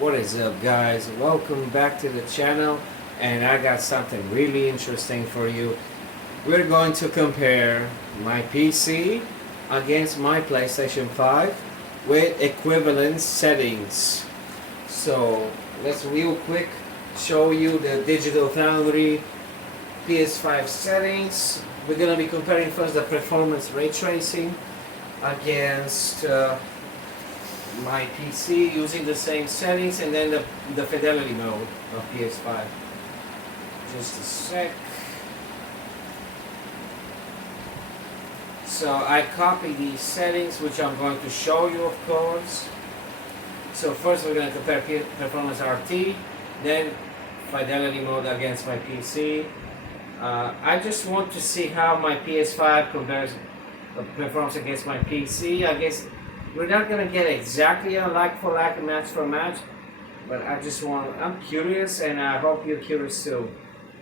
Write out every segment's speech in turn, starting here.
What is up, guys? Welcome back to the channel, and I got something really interesting for you. We're going to compare my PC against my PlayStation 5 with equivalent settings. So let's real quick show you the Digital Foundry PS5 settings. We're gonna be comparing first the performance ray tracing against my PC using the same settings, and then the fidelity mode of PS5. Just a sec. So I copy these settings, which I'm going to show you, of course. So first we're going to compare performance RT, then fidelity mode against my PC. I just want to see how my PS5 compares performance against my PC. I guess we're not gonna get exactly a like for like, match for match, but I'm curious, and I hope you're curious too.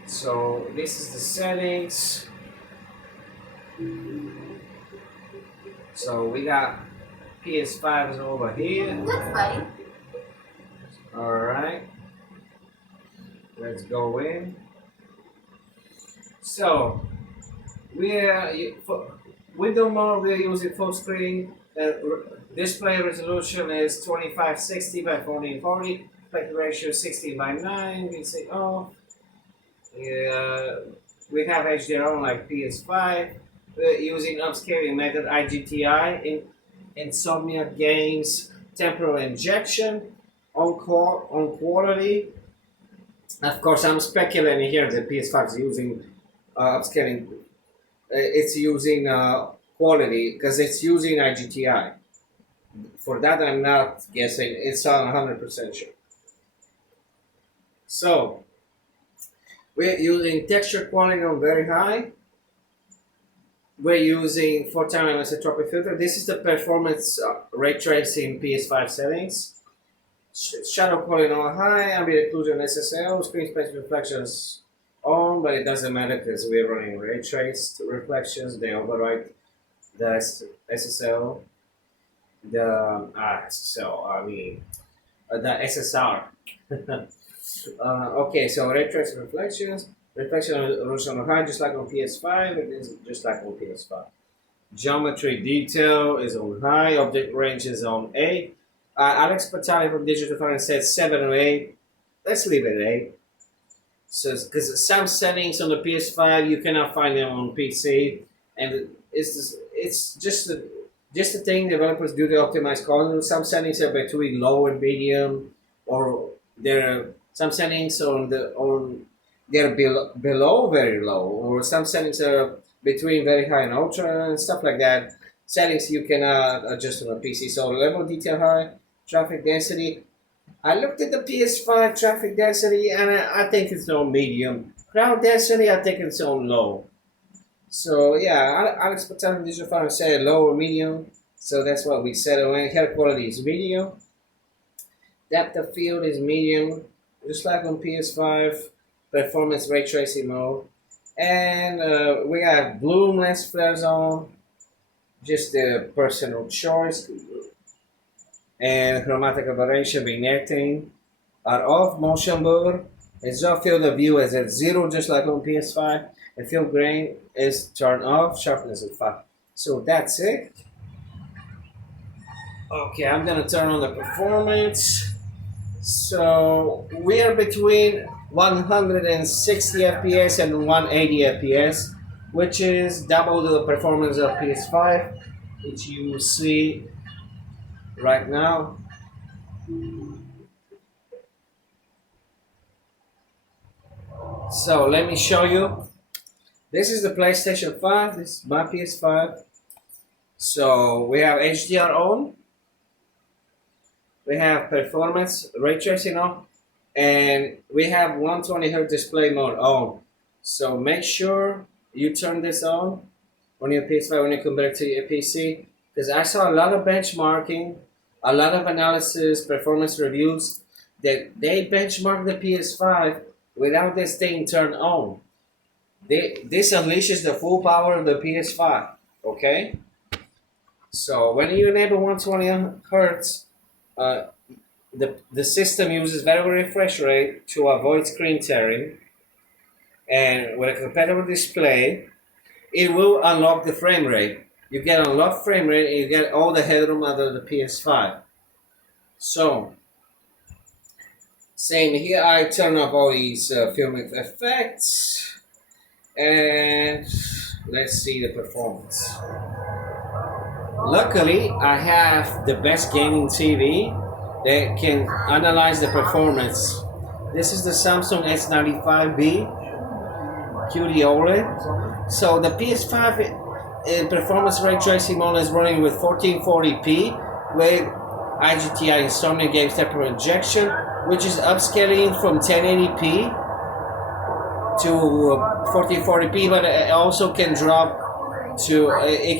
So this is the settings. So we got PS5 is over here. That's funny. Alright. Let's go in. So window mode, we're using full screen. Display resolution is 2560 by 1440. Aspect ratio 16 by 9. We say off. We have HDR on like PS5. We're using upscaling method IGTI in Insomnia Games temporal injection on quality. Of course, I'm speculating here that PS5 is using upscaling. It's using quality because it's using IGTI. For that, I'm not guessing. It's on 100% sure. So we're using texture quality on very high. We're using 4x isotropic filter. This is the performance ray tracing PS5 settings. Shadow quality on high, ambient occlusion SSL, screen space reflections on, but it doesn't matter because we're running ray traced reflections. They override the SSL, the SSR. Okay, so ray traced reflections, reflection resolution on high, just like on PS5. It is just like on PS5. Geometry detail is on high. Object range is on A. Alex Patali from Digital Foundry said 7 or 8. Let's leave it at 8. So, because some settings on the PS5 you cannot find them on PC, and it's just a thing developers do to optimize quality. Some settings are between low and medium, or there are some settings they're below very low, or some settings are between very high and ultra and stuff like that. Settings you cannot adjust on a PC. So level detail high, traffic density. I looked at the PS5 traffic density, and I think it's on medium. Crowd density, I think it's on low. So yeah, Alex Patani Digital Foundry said low or medium. So that's what we said. Hair quality is medium. Depth of field is medium, just like on PS5. Performance ray tracing mode. And we have bloom lens flares on. Just a personal choice. And chromatic aberration vignetting are off. Motion blur is off. Field of view is at 0, just like on PS5. And field grain is turned off. Sharpness is 5. So that's it. Okay, I'm gonna turn on the performance. So we are between 160 FPS and 180 FPS, which is double the performance of PS5, which you see right now. So let me show you. This is the PlayStation 5. This is my PS5. So we have HDR on. We have performance ray tracing on, and we have 120Hz display mode on. So make sure you turn this on your PS5 when you compare it to your PC, because I saw a lot of benchmarking, a lot of analysis, performance reviews that they benchmark the PS5 without this thing turned on. This unleashes the full power of the PS5. Okay, so when you enable 120 Hz, the system uses variable refresh rate to avoid screen tearing, and with a compatible display, it will unlock the frame rate. You get unlocked frame rate and you get all the headroom under the PS5. So, same here, I turn off all these filmic effects, and let's see the performance. Luckily, I have the best gaming TV that can analyze the performance. This is the Samsung S95B QD OLED. So the PS5 in performance ray tracing mode is running with 1440p with IGTI Insomnia Games temporal injection, which is upscaling from 1080p to 1440p, but it also can drop to it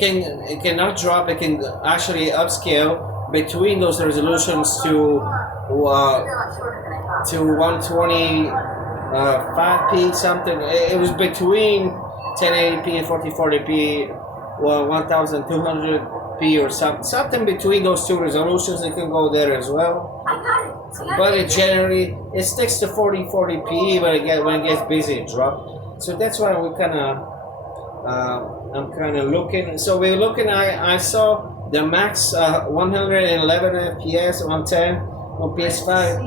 cannot drop. It can actually upscale between those resolutions to 120 5p something. It was between 1080p and 1440p, well 1200p or something between those two resolutions. It can go there as well, but it generally it sticks to 40p, but when it gets busy it drops. So that's why we kind of I'm kind of looking. So we're looking. I saw the max 111 FPS 110 on PS5.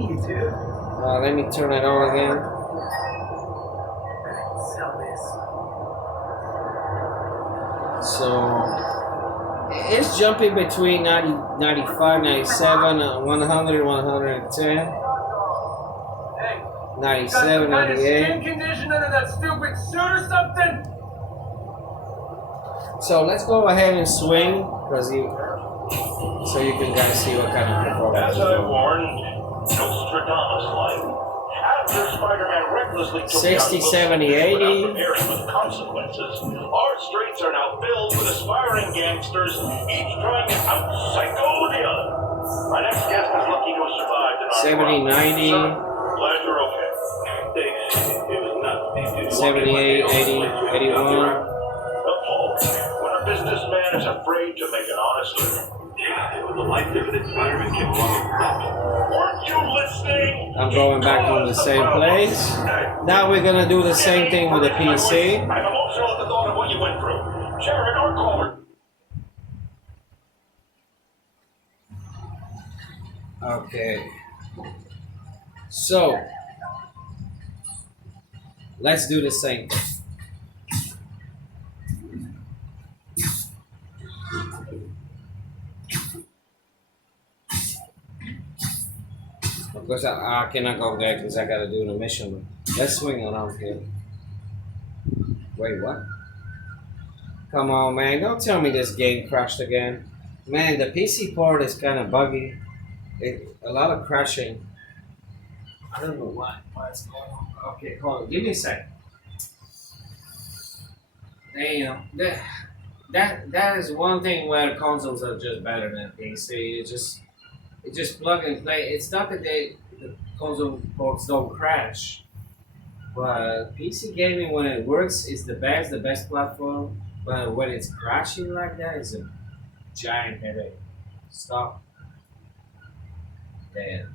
Let me turn it on again. So it's jumping between 90, 95, 97, 100, 110, 97, 98. Condition under that stupid suit or something? So let's go ahead and swing, so you can guys see what kind of performance. As I warned, Nostradamus-like, after Spider-Man recklessly took 60, 70, 80. without preparing with consequences, our streets are now filled with aspiring gangsters, each trying to out-psycho the other. My next guest is lucky to have survived an 70, 90. Glad you're okay. It was not 78, 80, 81. When a businessman is afraid to make an honest living. Yeah, it was a life-limited Spider-Man came along. Weren't you listening? I'm going back to the same place. Now we're gonna do the same thing with the PC. I'm emotional at the thought of what you went through. Jared, our caller. Okay. So let's do the same. Of course, I cannot go there because I gotta do the mission. Let's swing around here. Wait, what? Come on, man! Don't tell me this game crashed again. Man, the PC port is kind of buggy. A lot of crashing. I don't know what's going on. Okay, hold on. Give me a sec. Damn. That is one thing where consoles are just better than PC. It just plug and play. It's not that the console ports don't crash, but PC gaming when it works is the best platform. But when it's crashing like that, it's a giant headache. Stop. Damn.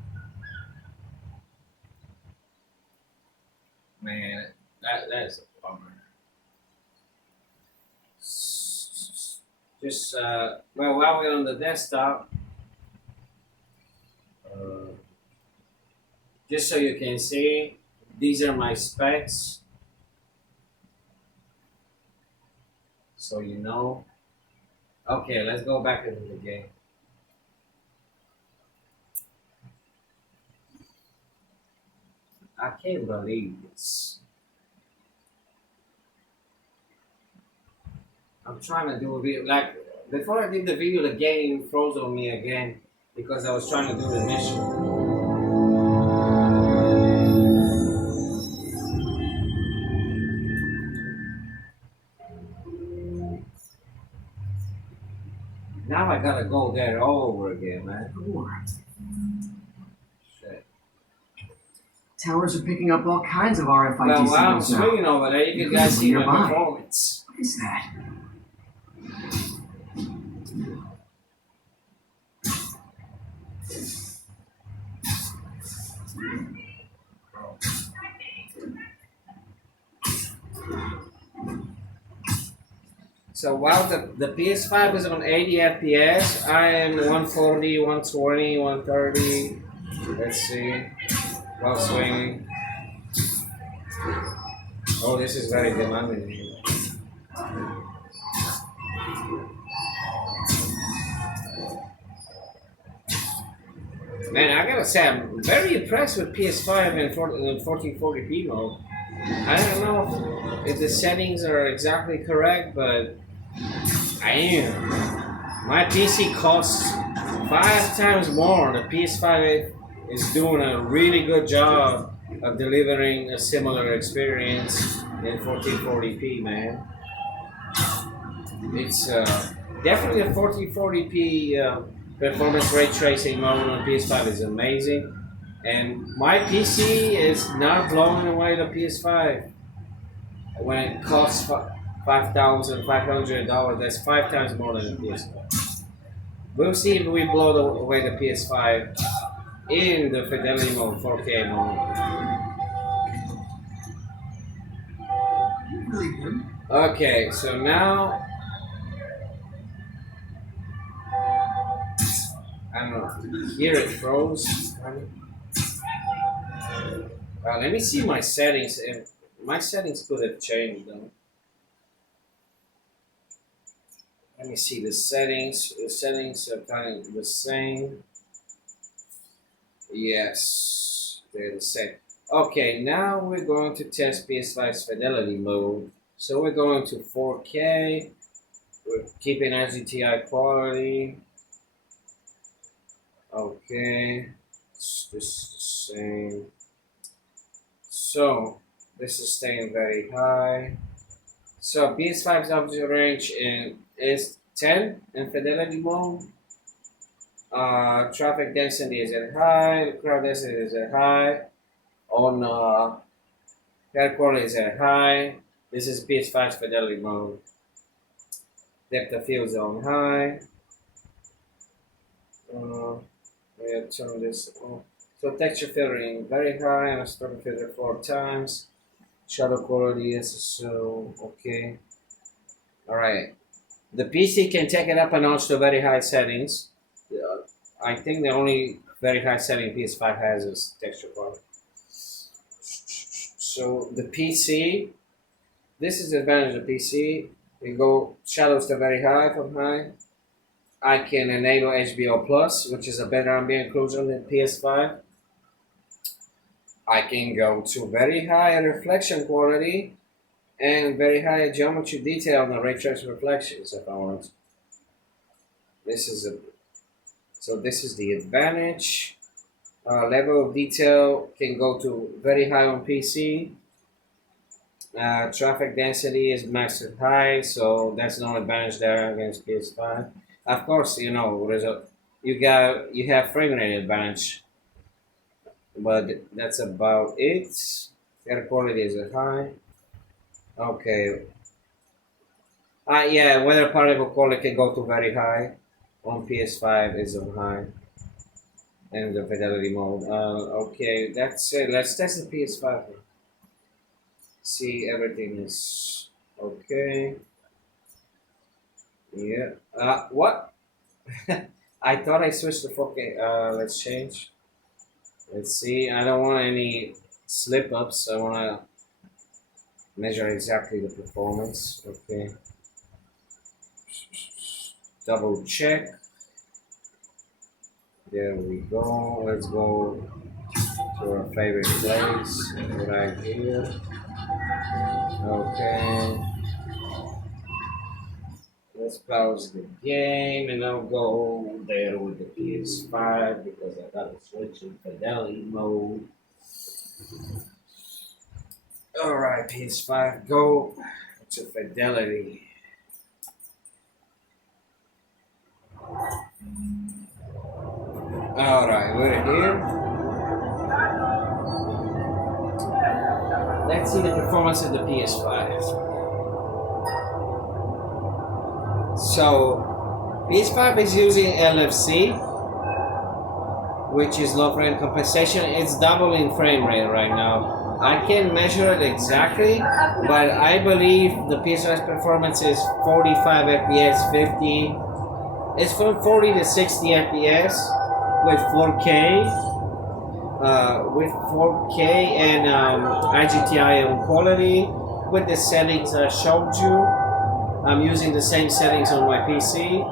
Man, that is a bummer. Just well, while we're on the desktop. Just so you can see, these are my specs. So you know. Okay, let's go back into the game. I can't believe this. I'm trying to do a video. Like, before I did the video, the game froze on me again because I was trying to do the mission. Now I gotta go there all over again, man. Shit. Towers are picking up all kinds of RFID Well, while I'm signals now. swinging over there, you can guys see my Nearby. performance. What is that? So while the PS5 is on 80 FPS, I am 140, 120, 130. Let's see. While swinging. Oh, this is very demanding. Man, I gotta say, I'm very impressed with PS5 in 1440p mode. I don't know if the settings are exactly correct, but I am. My PC costs 5 times more. The PS5 is doing a really good job of delivering a similar experience in 1440p, man. It's definitely a 1440p performance ray tracing mode on PS5 is amazing. And my PC is not blowing away the PS5 when it costs $5,500. That's 5 times more than the PS5. We'll see if we blow away the PS5 in the Fidelity Mode, 4K mode. Really good. Okay, so now I don't know. Here it froze. Let me see my settings. My settings could have changed though. Let me see the settings. The settings are kind of the same. Yes, they're the same. Okay, now we're going to test PS5's Fidelity Mode. So we're going to 4K. We're keeping LGTI quality. Okay, this is the same. So this is staying very high. So PS5's object range is 10 in Fidelity Mode. Traffic density is at high. Crowd density is at high. On hair quality is at high. This is PS5's Fidelity Mode. Depth of field is on high. Yeah, turn this on. So texture filtering very high, and I start to filter 4 times. Shadow quality is so okay. Alright. The PC can take it up a notch to very high settings. I think the only very high setting PS5 has is texture quality. So the PC, this is the advantage of the PC. We go shadows to very high from high. I can enable HBO Plus, which is a better ambient occlusion than PS5. I can go to very high reflection quality and very high geometry detail on the ray trace reflections if I want. This is the advantage. Level of detail can go to very high on PC. Traffic density is maxed at high, so that's no advantage there against PS5. Of course, you know, you have frame rate advantage, but that's about it. Air quality is at high. Okay. Yeah, weather particle quality can go to very high. On PS5 is on high. And the Fidelity Mode. Okay, that's it. Let's test the PS5. See, everything is okay. Yeah. What? I thought I switched to 4K. Let's change. Let's see. I don't want any slip ups. I want to measure exactly the performance. Okay. Double check. There we go. Let's go to our favorite place right here. Okay. Let's pause the game and I'll go there with the PS5 because I gotta switch to Fidelity Mode. Alright, PS5, go to Fidelity. Alright, we're here. Let's see the performance of the PS5. So, PS5 is using LFC. which is low frame compensation. It's doubling frame rate right now. I can't measure it exactly, but I believe the PS5 performance is 45 FPS, 50. It's from 40 to 60 FPS with 4K. With 4K and IGTI quality with the settings I showed you. I'm using the same settings on my PC.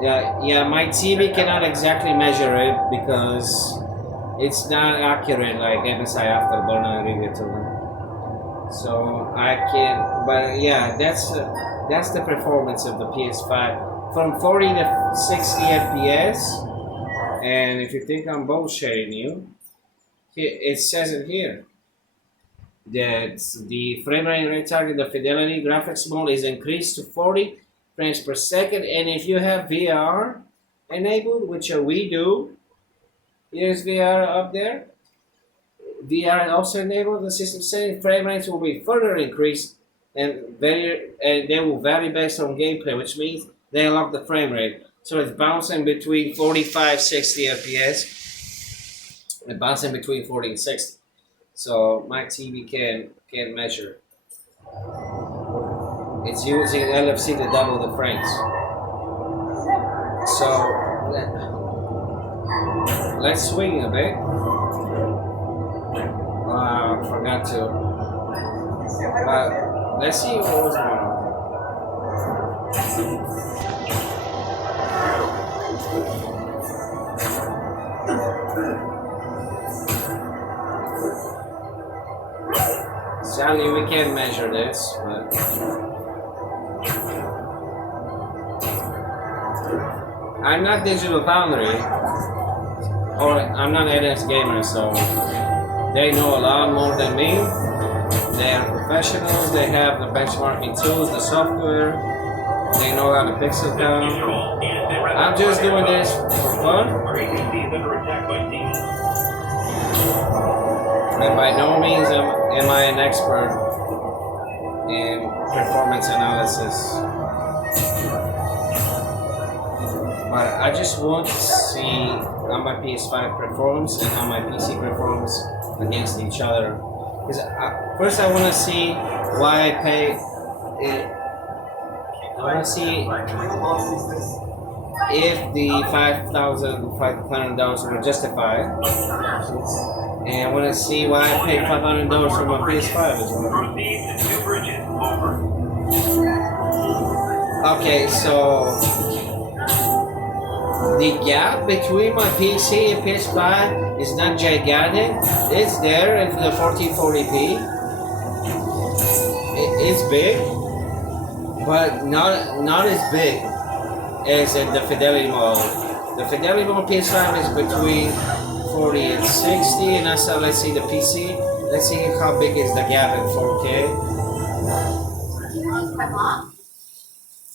Yeah, my TV cannot exactly measure it because it's not accurate like MSI Afterburner Riveter. So I can't. But yeah, that's the performance of the PS5 from 40 to 60 FPS. And if you think I'm bullshitting you, it says it here that the frame rate target, the fidelity graphics mode is increased to 40 frames per second. And if you have VR enabled, which we do, here's VR up there. VR also enabled the system setting. Frame rates will be further increased and they will vary based on gameplay, which means they unlock the frame rate. So it's bouncing between 45, 60 FPS, and bouncing between 40 and 60. So my TV can measure. It's using LFC to double the frames. So let's swing a bit. Forgot to. But let's see what was going on. Sadly, we can't measure this, but I'm not Digital Foundry, or I'm not NS Gamer, so they know a lot more than me. They are professionals, they have the benchmarking tools, the software, they know how to pixel count. I'm just doing this for fun. And by no means am I an expert in performance analysis. But I just want to see how my PS5 performs and how my PC performs against each other. Because first I want to see why I pay it. I want to see if the $5,500 were justified. And I want to see why I paid $500 for my PS5 as well. Okay, so the gap between my PC and PS5 is not gigantic. It's there in the 1440p. It's big, but not as big as in the Fidelity Mode. The Fidelity Mode PS5 is between 40 and 60, and I saw, let's see the PC. Let's see how big is the gap in 4K.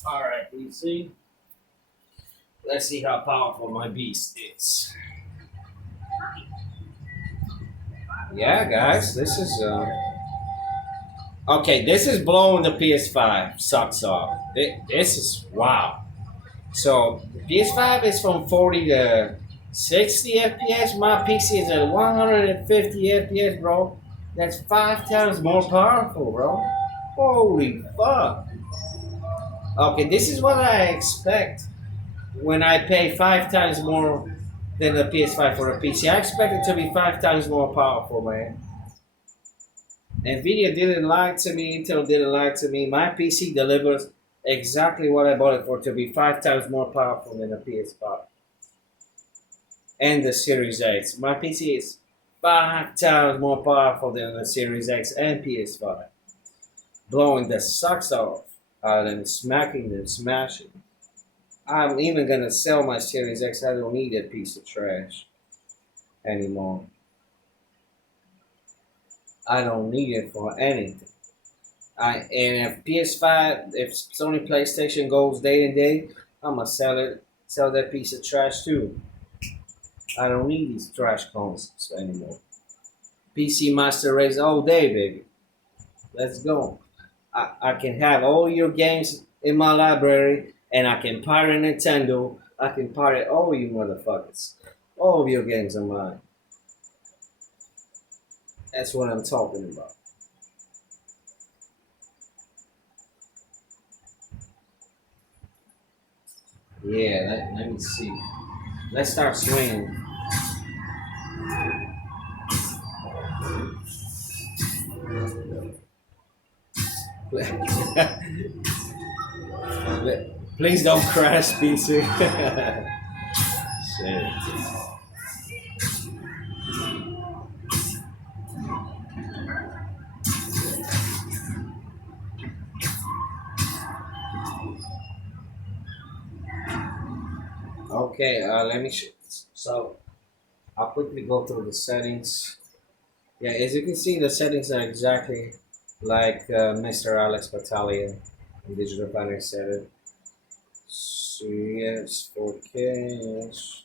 Alright, PC. Let's see how powerful my beast is. Yeah, guys, this is okay, this is blowing the PS5 socks off. This is wow. So the PS5 is from 40 to 60 FPS. My PC is at 150 FPS, bro. That's 5 times more powerful, bro. Holy fuck. Okay, this is what I expect when I pay 5 times more than the PS5 for a PC. I expect it to be 5 times more powerful, man. Nvidia didn't lie to me, Intel didn't lie to me. My PC delivers exactly what I bought it for, to be 5 times more powerful than a PS5. And the Series X. My PC is 5 times more powerful than the Series X and PS5. Blowing the socks off out and smacking them, smashing. I'm even gonna sell my Series X. I don't need that piece of trash anymore. I don't need it for anything. And if PS5, if Sony PlayStation goes day and day, I'm gonna sell that piece of trash too. I don't need these trash consoles anymore. PC Master Race all day, baby. Let's go. I can have all your games in my library, and I can pirate Nintendo. I can pirate all you motherfuckers. All video games are mine. That's what I'm talking about. Yeah, let me see. Let's start swinging. Please don't crash, PC. Shit. Okay, let me. So I'll quickly go through the settings. Yeah, as you can see, the settings are exactly like Mr. Alex Battaglia in Digital Pioneer said it. So yes, 4K. Yes.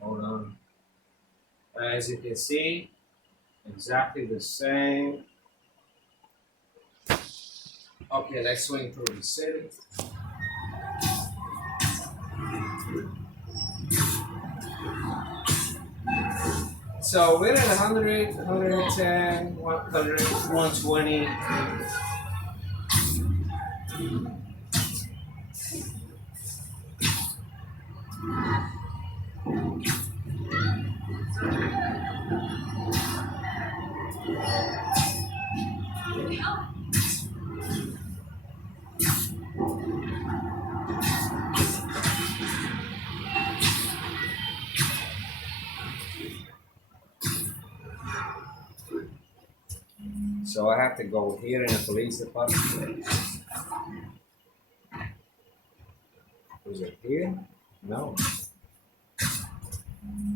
Hold on. As you can see, exactly the same. Okay, let's swing through the city. So we're at 100, 110, 100, 120. So I have to go here in the police department. Was it here? No.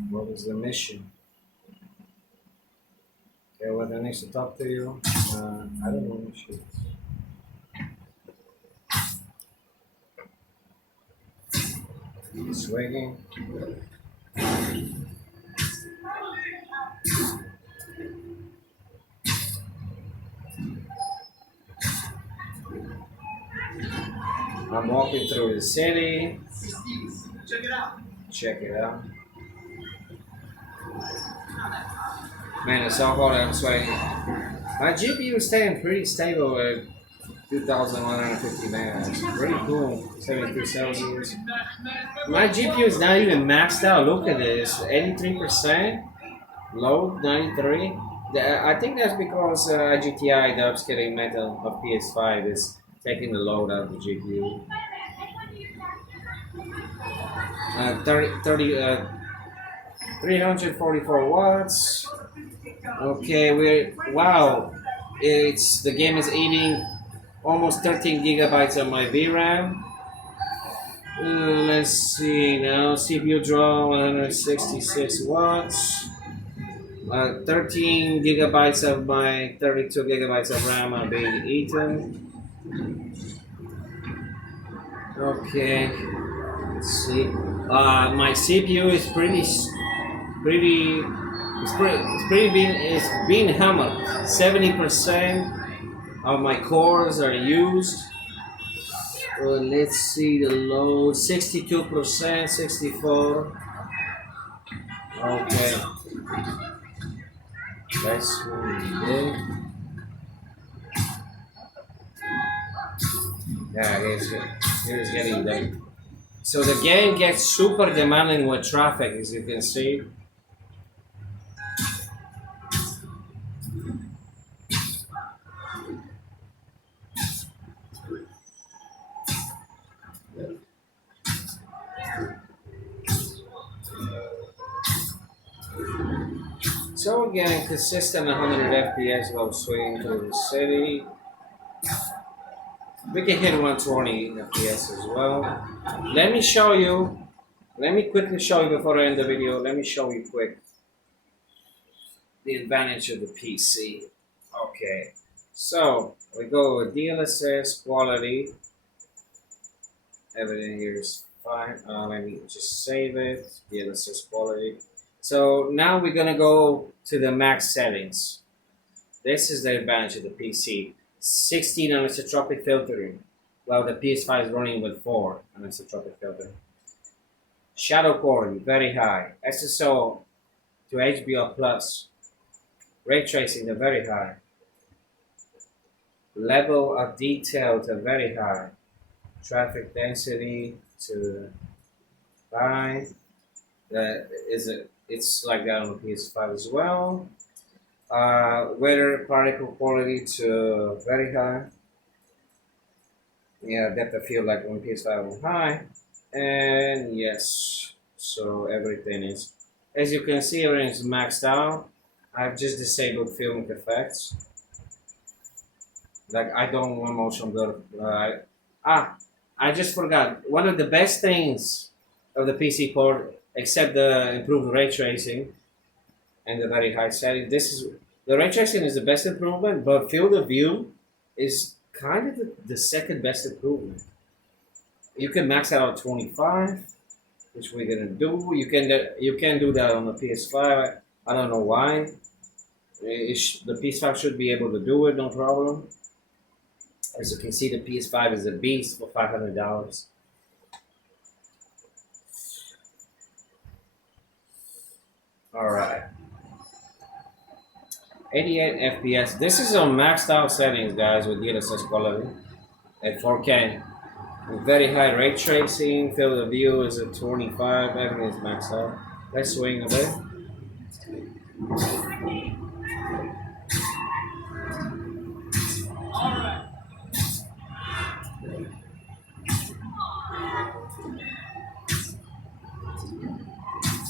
What was the mission? Okay, well, I need to talk to you. I don't know what she is. Swinging. I'm walking through the city. Check it out. Check it out. Man, it's so hot, I'm sweating. My GPU is staying pretty stable at 2,150 megahertz. Pretty cool. 72 Celsius. My GPU is not even maxed out. Look at this. 83%. Load 93. I think that's because IGTI, the upscaling method of PS5, is taking the load out of the GPU. 344 watts. Okay, wow. The game is eating almost 13 gigabytes of my VRAM. Let's see now. CPU draw 166 watts. 13 gigabytes of my 32 gigabytes of RAM are being eaten. Okay, let's see. My CPU is it's being hammered. 70% of my cores are used. Let's see the load. 62%, 64. Okay. That's good. Yeah, here's getting there. So the game gets super demanding with traffic, as you can see. So we're getting consistent 100 FPS while swinging through the city. We can hit 120 FPS as well. Let me quickly show you before I end the video, let me show you quick the advantage of the PC. Okay, so we go with DLSS, quality, everything here is fine. Let me just save it, DLSS quality. So now we're gonna go to the max settings. This is the advantage of the PC. 16 anisotropic filtering, while the PS5 is running with 4 anisotropic filtering. Shadow quality very high. SSO to HBR plus. Ray tracing they're very high. Level of detail to very high. Traffic density to high. It's like that on the PS5 as well. Weather particle quality to very high. Yeah, depth of field like on PS5 on high. And yes, so everything is, as you can see, everything is maxed out. I've just disabled filmic effects. Like I don't want motion blur. I just forgot. One of the best things of the PC port, except the improved ray tracing and the very high setting, the ray tracing is the best improvement, but field of view is kind of the second best improvement. You can max out 25, which we're gonna do. You can do that on the PS5. I don't know why. The PS5 should be able to do it, no problem. As you can see, the PS5 is a beast for $500. All right. 88 FPS. This is on maxed out settings, guys, with DLSS quality at 4K. With very high ray tracing, field of view is at 25, everything is maxed out. Let's swing a bit.